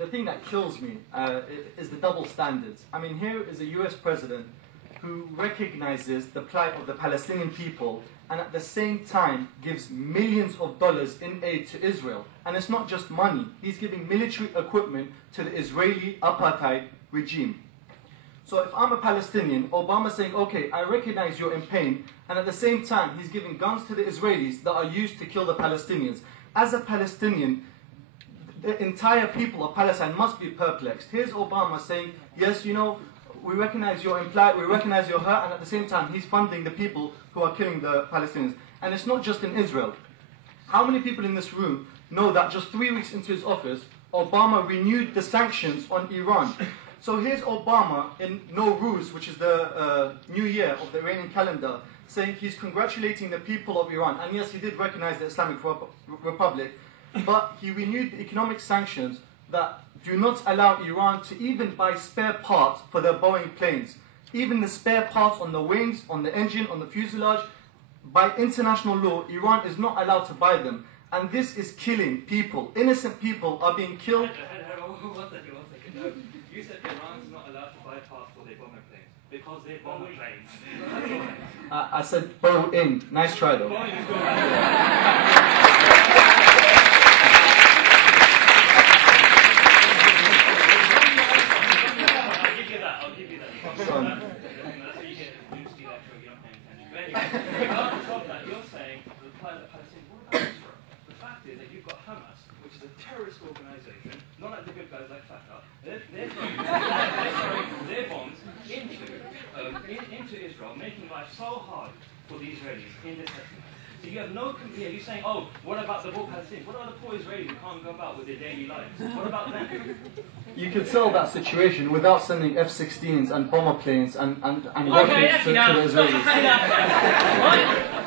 the thing that kills me is the double standards. I mean, here is a US president who recognizes the plight of the Palestinian people and at the same time gives millions of dollars in aid to Israel. And it's not just money. He's giving military equipment to the Israeli apartheid regime. So if I'm a Palestinian, Obama's saying, okay, I recognize you're in pain, and at the same time, he's giving guns to the Israelis that are used to kill the Palestinians. As a Palestinian, the entire people of Palestine must be perplexed. Here's Obama saying, yes, you know, we recognize your plight, we recognize your hurt, and at the same time, he's funding the people who are killing the Palestinians. And it's not just in Israel. How many people in this room know that just 3 weeks into his office, Obama renewed the sanctions on Iran? So here's Obama in Nowruz, which is the new year of the Iranian calendar, saying he's congratulating the people of Iran. And yes, he did recognize the Islamic Republic, but he renewed the economic sanctions that do not allow Iran to even buy spare parts for their Boeing planes. Even the spare parts on the wings, on the engine, on the fuselage, by international law, Iran is not allowed to buy them. And this is killing people. Innocent people are being killed. You said Iran's not allowed to buy parts for their bomber planes because they're bomber planes. I said Boeing. Nice try though. I'll give you that. That's how you get a loose electro, you don't pay attention. But anyway, regardless of that, you're saying the private Palestinians, what about Israel? The fact is that you've got Hamas, which is a terrorist organization, not like the good guys like Fatah. They're throwing their bombs into Israel, making life so hard for the Israelis in this settlement. So you have no compare. You're saying, oh, what about the poor Palestinians? What about the poor Israelis who can't go about with their daily lives? What about them? You could solve that situation without sending F-16s and bomber planes and rockets to the Israelis. I've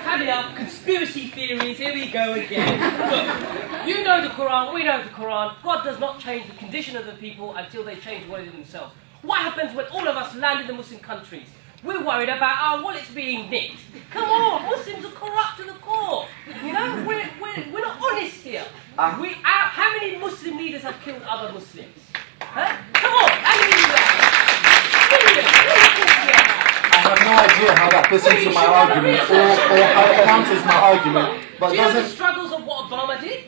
had enough. Conspiracy theories, here we go again. Look, you know the Quran, we know the Quran. God does not change the condition of the people until they change what it is themselves. What happens when all of us land in the Muslim countries? We're worried about our wallets being nicked. Come on, Muslims are corrupt to the core. You know, we're not honest here. How many Muslim leaders have killed other Muslims? Huh? Come on, how many do that? I have no idea how that fits into my argument or how it counters my argument. But do you know the struggles of what Obama did?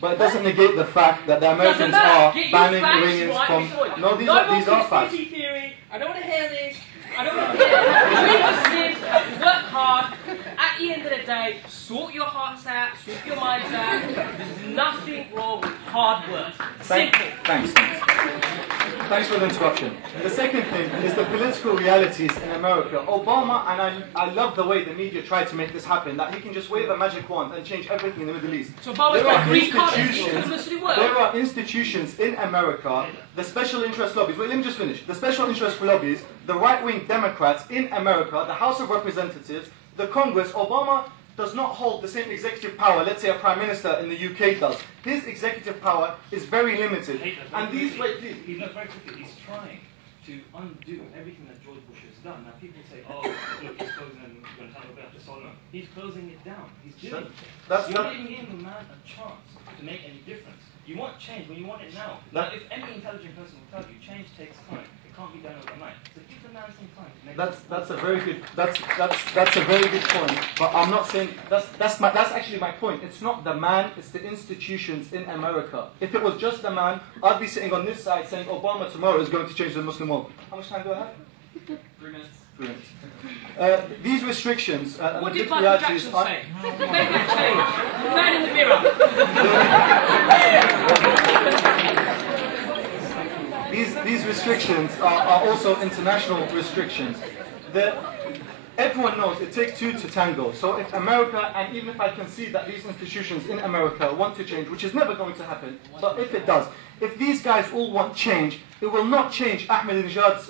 But it doesn't negate the fact that the Americans are banning Iranians from... No, these are facts. Theory. I don't want to hear this. I don't want to hear it. We Muslims have to work hard. At the end of the day, sort your hearts out, sort your minds out. There's nothing wrong with hard work. Simple. Thanks. Thanks for the interruption. The second thing is the political realities in America. Obama, and I love the way the media tried to make this happen, that he can just wave a magic wand and change everything in the Middle East. So Obama's got green cards in the Muslim world. There are institutions in America, the special interest lobbies, wait, let me just finish. The special interest lobbies, the right-wing Democrats in America, the House of Representatives, the Congress. Obama does not hold the same executive power, let's say a Prime Minister in the UK does. His executive power is very limited. And these, wait, please. He's not very quickly, he's trying to undo everything that George Bush has done. Now people say, oh, look, he's closing and going to talk about the Solomon. He's closing it down. He's doing it. You're not even giving the man a chance to make any difference. You want change when you want it now. Now, if any intelligent person will tell you, change takes time. It can't be done overnight. So give the man some time to make that's a very good that's a very good point. But I'm not saying that's actually my point. It's not the man, it's the institutions in America. If it was just the man, I'd be sitting on this side saying Obama tomorrow is going to change the Muslim world. How much time do I have? 3 minutes. 3 minutes. These restrictions what did Michael Jackson say? Make that change. The man in the mirror. These restrictions are also international restrictions. Everyone knows it takes two to tango. So if America, and even if I can see that these institutions in America want to change, which is never going to happen, but if it does, if these guys all want change, it will not change Ahmadinejad's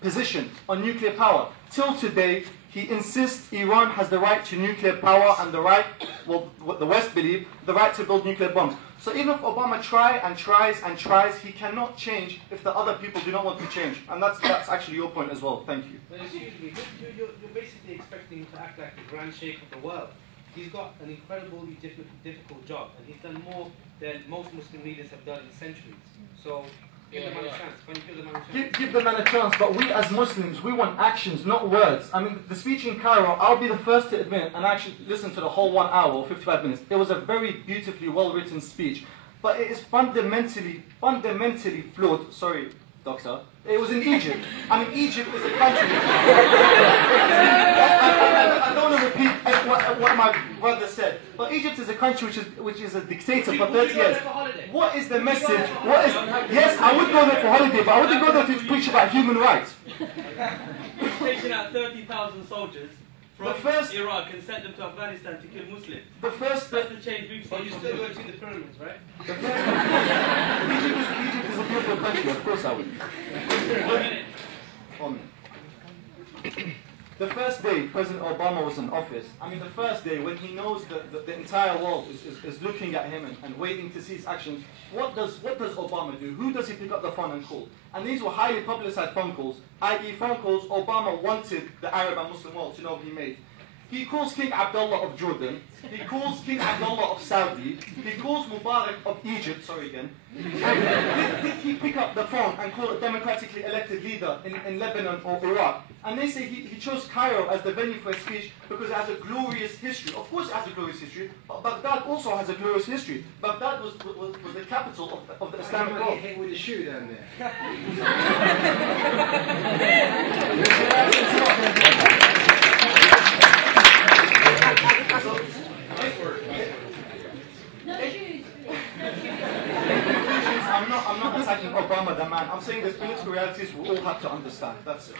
position on nuclear power. Till today, he insists Iran has the right to nuclear power and the right, well, what the West believe, the right to build nuclear bombs. So even if Obama tries, he cannot change if the other people do not want to change. And that's actually your point as well. Thank you. But excuse me, you're basically expecting him to act like the grand sheikh of the world. he's got an incredibly difficult job, and he's done more than most Muslim leaders have done in centuries. So give the man a chance. Can you give the man a chance? Give the man a chance, but we as Muslims, we want actions, not words. I mean, the speech in Cairo, I'll be the first to admit, and actually listen to the whole 1 hour or 55 minutes. It was a very beautifully well-written speech, but it is fundamentally flawed. Sorry, doctor. It was in Egypt. I mean, Egypt is a country. I don't want to repeat what my brother said, but Egypt is a country which is a dictator for 30 years. What is the message? Yes, I would go there for holiday, but I wouldn't go there to preach about human rights. Taking out 30,000 soldiers from Iraq and sent them to Afghanistan to kill Muslims. That's the change we've seen. But you still go to the pyramids, right? Egypt is a beautiful country, of course I would. 1 minute. The first day President Obama was in office, I mean the first day when he knows that the entire world is looking at him and waiting to see his actions, what does Obama do? Who does he pick up the phone and call? And these were highly publicized phone calls, i.e. phone calls Obama wanted the Arab and Muslim world to know he made. He calls King Abdullah of Jordan, he calls King Abdullah of Saudi, he calls Mubarak of Egypt, sorry again. Did he pick up the phone and call a democratically elected leader in Lebanon or Iraq? And they say he chose Cairo as the venue for his speech because it has a glorious history. Of course it has a glorious history, but Baghdad also has a glorious history. Baghdad was the capital of the Islamic world. Hit with a shoe down there. I'm not attacking Obama the man. I'm saying there's political realities we all have to understand. That's it.